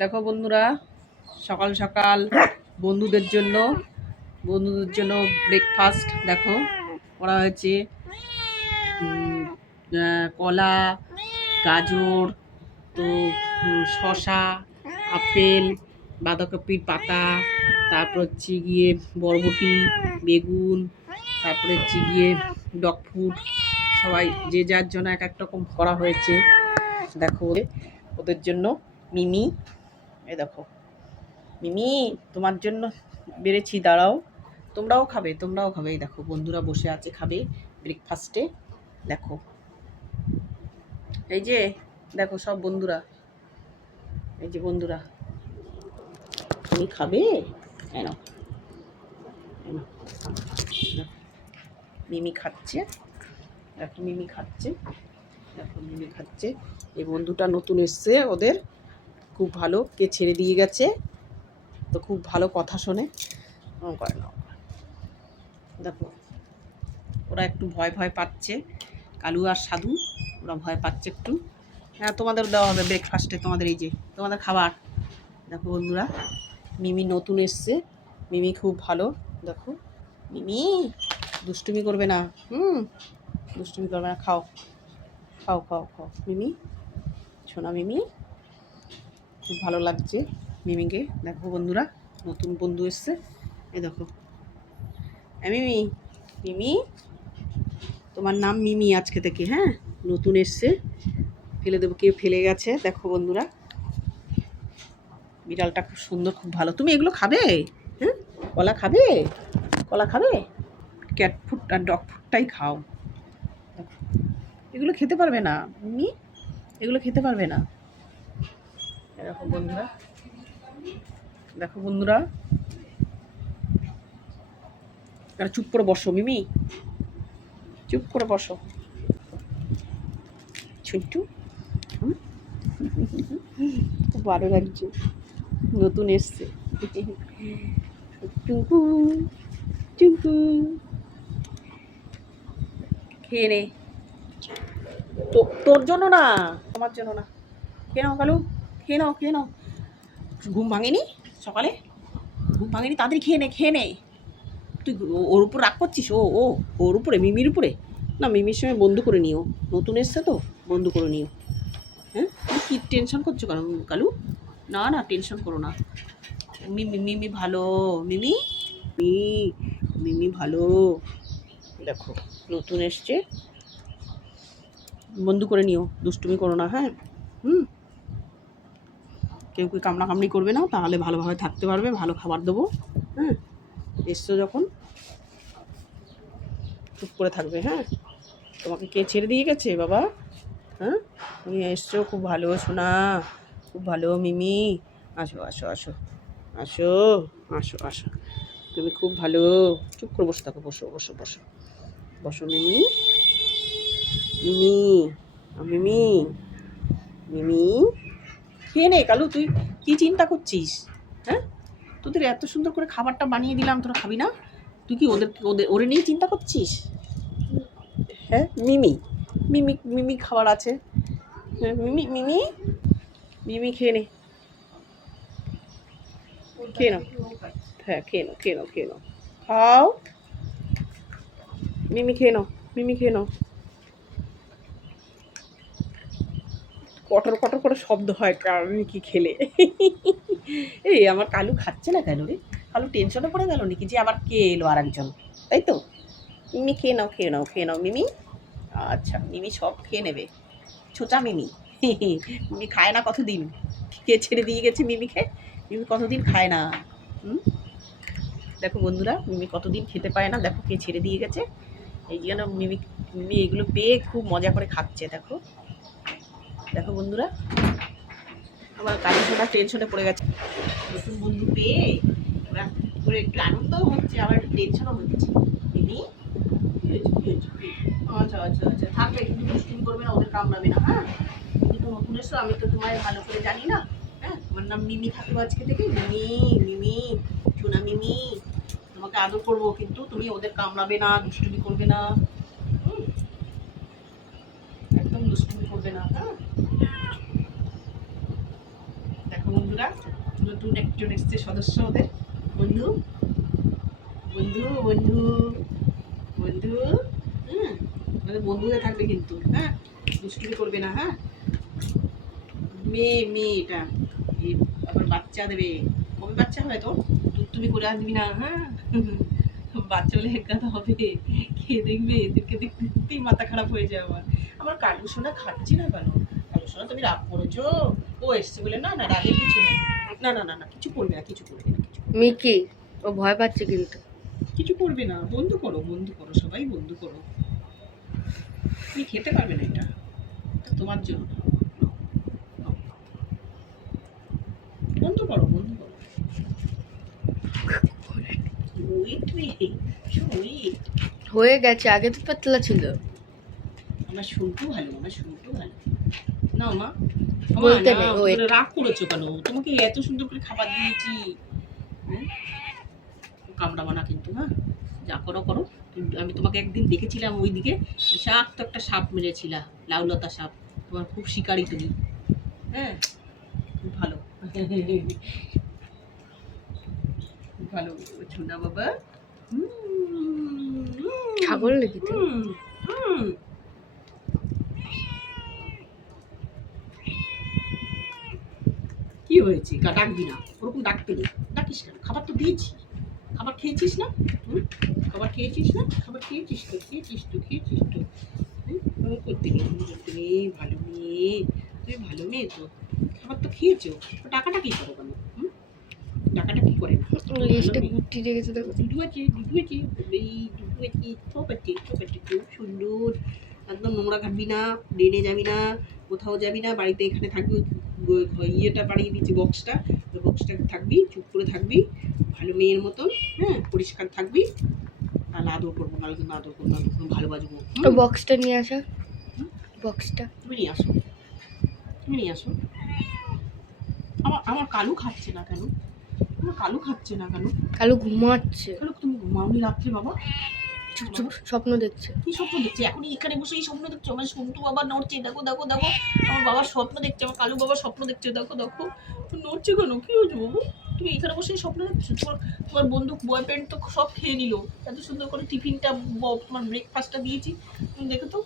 দেখো বন্ধুরা, সকাল সকাল বন্ধুদের জন্য বন্ধুদের জন্য ব্রেকফাস্ট দেখো করা হয়েছে। কলা, গাজর, তো শসা, আপেল, বাঁধাকপির পাতা, তারপর হচ্ছে গিয়ে বরবটি, বেগুন, তারপরে হচ্ছে গিয়ে ডগফুট সবাই যে যার জন্য এক এক রকম করা হয়েছে। দেখো ওদের জন্য মিমি এই দেখো। মিমি তোমার জন্য বেড়েছি দাঁড়াও। তোমরাও খাবে তোমরাও খাবে এই দেখো বন্ধুরা বসে আছে খাবে ব্রেকফাস্টে দেখো। এই যে দেখো সব বন্ধুরা। এই যে বন্ধুরা। তুমি খাবে। দেখো, মিমি খাচ্ছে। দেখো মিমি খাচ্ছে। দেখো মিমি খাচ্ছে। এই বন্ধুটা নতুন এসছে ওদের। খুব ভালো, কে ছেড়ে দিয়ে গেছে, তো খুব ভালো কথা শোনে। করে না। দেখো, ওরা একটু ভয় ভয় পাচ্ছে, কালু আর সাধু, ওরা ভয় পাচ্ছে একটু। হ্যাঁ তোমাদের দেওয়া হবে ব্রেকফাস্টে তোমাদের এই যে, তোমাদের খাবার। দেখো বন্ধুরা, মিমি নতুন এসছে, মিমি খুব ভালো। দেখো, মিমি, দুষ্টুমি করবে না, হুম, দুষ্টুমি করবে না, খাও খাও খাও খাও। মিমি, শোনা মিমি খুব ভালো লাগছে মিমিকে। দেখো বন্ধুরা, নতুন বন্ধু এসছে। এ দেখো। মিমি মিমি, তোমার নাম মিমি আজকে থেকে হ্যাঁ? নতুন এসছে। ফেলে দেবো, কেউ ফেলে গেছে। দেখো বন্ধুরা। বিড়ালটা খুব সুন্দর, খুব ভালো। তুমি এগুলো খাবে? হ্যাঁ? কলা খাবে? কলা খাবে? ক্যাট ফুড আর ডগ ফুডটাই খাও। এগুলো খেতে পারবে না, মিমি? এগুলো খেতে পারবে না। দেখো বন্ধুরা। দেখো বন্ধুরা। আর চুপ করে বসো, মিমি। চুপ করে বসো। ছুট্টু। খুব ভালো লাগছে। নতুন এসছে। টুকু টুকু খেয়ে নে। তোর জন্য না, তোমার জন্য না। কেন কালু। খেয়ে নাও খেয়ে নাও। ঘুম ভাঙেনি সকালে? ঘুম ভাঙেনি তাড়াতাড়ি খেয়ে নে খেয়ে নে। তুই ওর উপর রাগ করছিস? ও ও ওর উপরে মিমির উপরে? না মিমির সঙ্গে বন্ধু করে নিও। নতুন এসছে তো বন্ধু করে নিও। হ্যাঁ? তুমি কী টেনশন করছ কেন কালু? না না টেনশন করো না। মিমি মিমি ভালো মিমি? মি মিমি ভালো। দেখো। নতুন এসছে। বন্ধু করে নিও দুষ্টুমি করো না হ্যাঁ? হুম? কেউ কেউ কামড়া কামড়ি করবে না, তাহলে ভালোভাবে থাকতে পারবে, ভালো খাবার দেবো। হ্যাঁ এসছো যখন, চুপ করে থাকবে হ্যাঁ? তোমাকে কে ছেড়ে দিয়ে গেছে, বাবা? হ্যাঁ? তুমি এসছো, খুব ভালো শোনা খুব ভালো, মিমি। আসো আসো আসো। আসো আসো আসো। তুমি খুব ভালো। চুপ করে বসে থাকো, বসো বসো বসো। বসো, মিমি। মিমি। মিমি। মিমি। খেয়ে নে কালু? তুই কি চিন্তা করছিস? হ্যাঁ? তোদের এত সুন্দর করে খাবারটা বানিয়ে দিলাম তোরা খাবি না? তুই কি ওদের ওদের ওরে নিয়ে চিন্তা করছিস? হ্যাঁ মিমি। মিমি মিমি খাবার আছে। হ্যাঁ, মিমি মিমি? মিমি খেয়ে নে। খেয়ে নাও। হ্যাঁ খেয়ে নাও খেয়ে নাও খেয়ে নাও। খাও। মিমি খেয়ে নাও মিমি খেয়ে নাও। কটর কটর করে শব্দ হয় কারণ কি খেলে? এই আমার কালু খাচ্ছে না কেন রে? কালু টেনশনে পড়ে গেল নাকি যে আবার কে এলো আর একজন তাই তো? মিমি খেয়ে নাও খেয়ে নাও খেয়ে নাও মিমি। আচ্ছা মিমি সব খেয়ে নেবে। ছোটা মিমি। মিমি খায় না কতদিন? কে ছেড়ে দিয়ে গেছে মিমিকে? মিমি কতদিন খায় না? হুম? দেখো বন্ধুরা মিমি কতদিন খেতে পায় না দেখো কে ছেড়ে দিয়ে গেছে। এই জন্য মিমি মিমি এগুলো পেয়ে খুব মজা করে খাচ্ছে দেখো। দেখো বন্ধুরা, আমার কালী সোনা টেনশনে পড়ে গেছে। নতুন বন্ধু পেয়ে ওরা করে একটু আনন্দও হচ্ছে, আবার একটু টেনশনও হচ্ছে। কি? আচ্ছা আচ্ছা আচ্ছা থাকবে কিন্তু দুষ্টুমি করবে না, ওদের কামড়াবে না হ্যাঁ? তুমি তো নতুন এসো, আমি তো তোমায় ভালো করে জানি না হ্যাঁ? তোমার নাম মিমি থাকব আজকে থেকে? মিমি মিমি, সোনা মিমি, তোমাকে আদর করব, কিন্তু তুমি ওদের কামড়াবে না, দুষ্টুমি করবে না হুম? একদম দুষ্টুমি করবে না হ্যাঁ দেখো বন্ধুরা বন্ধুরা নতুন একজন এসছে সদস্য ওদের। বন্ধু। বন্ধু বন্ধু বন্ধু। হুম, আমাদের বন্ধুদের থাকবে কিন্তু হ্যাঁ? দুষ্টুমি করবে না হ্যাঁ? মেয়ে মেয়ে এটা। আবার বাচ্চা দেবে। কবে বাচ্চা হবে তো তুমি করে আসবি না হ্যাঁ? বাচ্চা হলে এক কথা হবে। খেয়ে দেখবে, এদেরকে দেখতে মাথা খারাপ হয়ে যায় আমার আমার কালু সোনা খাচ্ছি না কেন? কালু সোনা তুমি রাগ করেছ? ও এসছে বলে, না না, রাগের কিছু নেই। না না না না কিছু করবে না কিছু করবে না কিছু মিকি ও ভয় পাচ্ছে কিন্তু। কিছু করবে না বন্ধু করো বন্ধু করো সবাই বন্ধু করো। তুমি খেতে পারবে না এটা তোমার জন্য। বন্ধু করো বন্ধু করো। হয়ে গেছে আগে তো পাতলা ছিল। আমার শুনটু ভালো আমার শুনটু ভালো। না মা। বলতে নেই, ও রাগ করেছ কেন? তোমাকে এত সুন্দর করে খাবার দিয়েছি। হ্যাঁ? কামড়াবো না কিন্তু হ্যাঁ? যা করো করো। আমি তোমাকে একদিন দেখেছিলাম ওইদিকে বিষাক্ত একটা সাপ মেরেছিলা লাউলতা সাপ। তোমার খুব শিকারি তুমি। হ্যাঁ? খুব ভালো। ভালো ছোনা বাবা? হুম, নাকি? হুম, হুম। কি হয়েছে? গা ডাকবি না ওরকম ডাকতে নেই। ডাকিস কেন? খাবার তো দিয়েছি। খাবার খেয়েছিস না? হুম? খাবার খেয়েছিস না? খাবার খেয়েছিস তো খেয়েছিস তো খেয়েছিস তো। হুম? ওরকম করতে নেই করতে নেই। ভালো মেয়ে। তুমি ভালো মেয়ে তো। খাবার তো খেয়েছো। টাকাটা কী করো কেন হুম? টাকাটা কি করে না? লিস্টে গুটি রেখেছে দেখো। দুধু আছে দুধু আছে। এই দুধু আছে। সব আছে সব আছে খুব সুন্দর। একদম নোংরা ঘাটবি না ড্রেনে যাবি না। কোথাও যাবি না বাড়িতে এখানে থাকবি ইয়েটা বাড়িয়ে দিচ্ছি বক্সটা ওই বক্সটা থাকবি চুপ করে থাকবি ভালো মেয়ের মতন হ্যাঁ পরিষ্কার থাকবি তাহলে আদর করব নাহলে কিন্তু আদর করব আদর করব ভালোবাসবো বক্সটা নিয়ে আসা বক্সটা তুমি নিয়ে আসো তুমি নিয়ে আসো। আমার আমার কালু খাচ্ছে না কেন? আমার কালু খাচ্ছে না কেন? কালু ঘুমাচ্ছে। কেন তুমি ঘুমাওনি রাত্রে বাবা? স্বপ্ন দেখছে। কি স্বপ্ন দেখছে? এখন এখানে বসে এই স্বপ্ন দেখছ। আমার সন্টু বাবা নড়ছে। দেখো দেখো দেখো। আমার বাবার স্বপ্ন দেখছে। আমার কালু বাবার স্বপ্ন দেখছে। দেখো দেখো। নড়ছে কেন? কি হয়েছে বাবু? তুমি এখানে বসে এই স্বপ্ন দেখছ? তোমার তোমার বন্ধু বয়ফ্রেন্ড তো সব খেয়ে নিল। এত সুন্দর করে টিফিনটা তোমার ব্রেকফাস্টটা দিয়েছি। তুমি দেখো তো?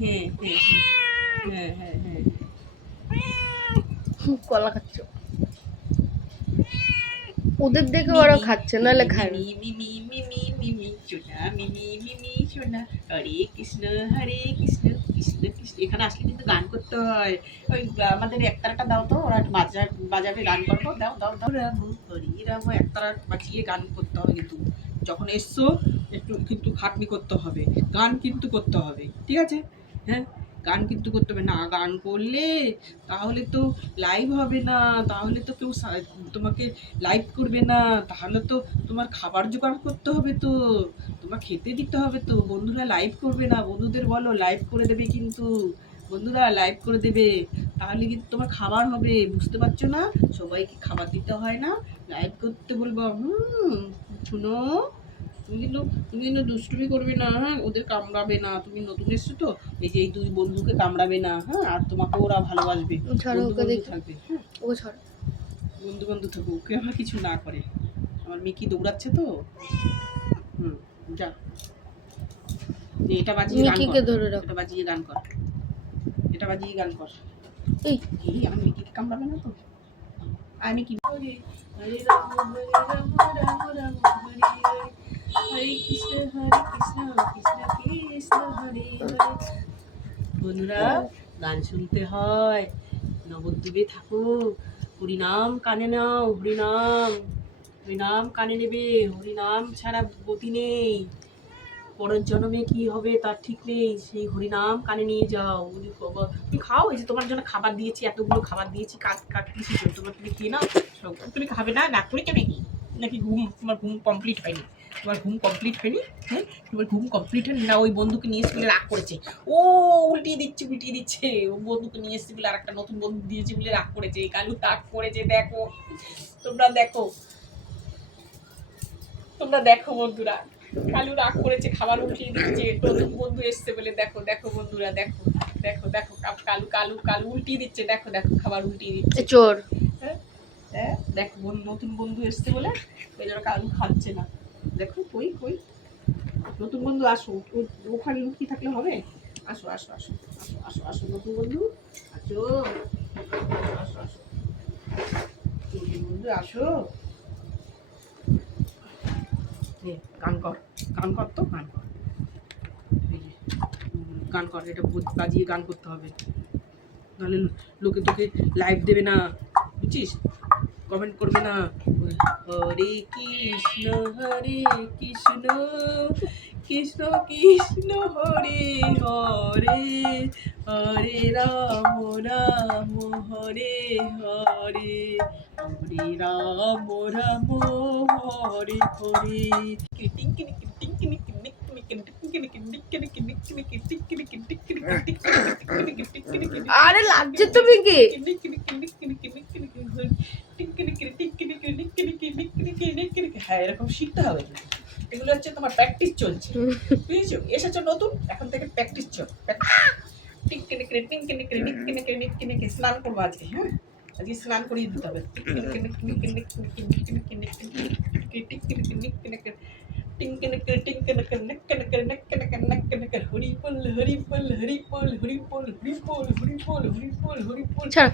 হ্যাঁ হ্যাঁ হ্যাঁ। হ্যাঁ হ্যাঁ হ্যাঁ। কলা খাচ্ছে। ওদের দেখে ওরা খাচ্ছে নাহলে খায় না। মিমি মিমি মিমি মিমি সোনা মিমি মিমি সোনা হরে কৃষ্ণ হরে কৃষ্ণ কৃষ্ণ কৃষ্ণ। এখানে আসলে কিন্তু গান করতে হয়। ওই আমাদের একতারাটা দাও তো ওরা একটু বাজা বাজাবে গান করব দাও দাও দাও। রাম হরি রাম একতারা বাজিয়ে গান করতে হবে কিন্তু। যখন এসছো একটু কিন্তু খাটনি করতে হবে গান কিন্তু করতে হবে ঠিক আছে? হ্যাঁ? গান কিন্তু করতে হবে। না, গান করলে তাহলে তো লাইভ হবে না, তাহলে তো কেউ তোমাকে লাইভ করবে না, তাহলে তো তোমার খাবার জোগাড় করতে হবে তো, তোমার খেতে দিতে হবে তো। বন্ধুরা লাইভ করবে না, বন্ধুদের বলো লাইভ করে দেবে কিন্তু। বন্ধুরা লাইভ করে দেবে, তাহলে কিন্তু তোমার খাবার হবে, বুঝতে পারছ না? সবাইকে খাবার দিতে হয় না লাইভ করতে বলব। হুম, শুনো। তুমি কিন্তু তুমি কিন্তু দুষ্টুমি করবে না হ্যাঁ? ওদের কামড়াবে না। তুমি নতুন এসছো তো? এই যে এই দুই বন্ধুকে কামড়াবে না হ্যাঁ? আর তোমাকে ওরা ভালোবাসবে। থাকবে হ্যাঁ? ও ছাড়ো। বন্ধু বন্ধু থাকো ওকে আমার কিছু না করে। আমার মিকি দৌড়াচ্ছে তো? হুম যা। এটা বাজিয়ে গান কর। ধরে রাখো। এটা বাজিয়ে গান কর। এটা বাজিয়ে গান কর। এই। এই আমার মিকিকে কামড়াবে না তো? আমি কি হরে হরে রাম হরে রাম রাম রাম হরে বন্ধুরা গান শুনতে হয়। নবদ্বীপে থাকো। হরিনাম কানে নাও হরিনাম। হরিনাম কানে নেবে হরিনাম ছাড়া গতি নেই। পরের জন্মে কি হবে তার ঠিক নেই। সেই হরিনাম কানে নিয়ে যাও। বাবা, তুমি খাও এই যে তোমার জন্য খাবার দিয়েছি এতগুলো খাবার দিয়েছি কাক কাক কিছু তোমার তুমি খেয়ে নাও। তুমি খাবে না না করে কেন কি? নাকি ঘুম তোমার ঘুম কমপ্লিট হয়নি? তোমার ঘুম কমপ্লিট হয়নি হ্যাঁ? তোমার ঘুম কমপ্লিট হয়নি না ওই বন্ধুকে নিয়ে এসে বলে রাগ করেছে। ও উল্টিয়ে দিচ্ছে উল্টিয়ে দিচ্ছে। ও বন্ধুকে নিয়ে এসে বলে আর একটা নতুন বন্ধু দিয়েছে বলে রাগ করেছে। এই কালু রাগ করেছে দেখো। তোমরা দেখো। তোমরা দেখো বন্ধুরা। কালু রাগ করেছে খাবার উঠিয়ে দিচ্ছে। নতুন বন্ধু এসছে বলে দেখো দেখো বন্ধুরা দেখো। দেখো দেখো কালু কালু কালু উল্টিয়ে দিচ্ছে। দেখো দেখো খাবার উল্টিয়ে দিচ্ছে। চোর। হ্যাঁ? দেখো নতুন বন্ধু এসছে বলে ওই জন্য কালু খাচ্ছে না। দেখো, কই কই? নতুন বন্ধু, আসো। ওখানে লুকিয়ে থাকলে হবে? আসো আসো আসো আসো আসো নতুন বন্ধু। আসো আসো আসো। নতুন বন্ধু, আসো। গান কর। গান কর তো? গান কর। গান কর, এটা বাজিয়ে গান করতে হবে। নাহলে লোকে তোকে লাইভ দেবে না। বুঝছিস? কমেন্ট করবে না। হরে কৃষ্ণ হরে কৃষ্ণ কৃষ্ণ কৃষ্ণ, হরে হরে হরে রাম রাম, হরে হরে হরে রাম রাম, হরে হরে। আরে লাগছে তুমি কি হ্যাঁ এরকম শিখতে হবে কিন্তু। এগুলো হচ্ছে তোমার প্র্যাকটিস চলছে বুঝেছ এসেছ নতুন এখন থেকে প্র্যাকটিস চল টিকটিকিনি টিঙ্কিনি টিঙ্কিনি টিঙ্কিনি স্নান করব আজকে হ্যাঁ আজকে স্নান করিয়ে দিতে হবে হরি বল হরি বল হরি বল হরি বল হরি বল হরি বল হরি বল হরি বল ছাড়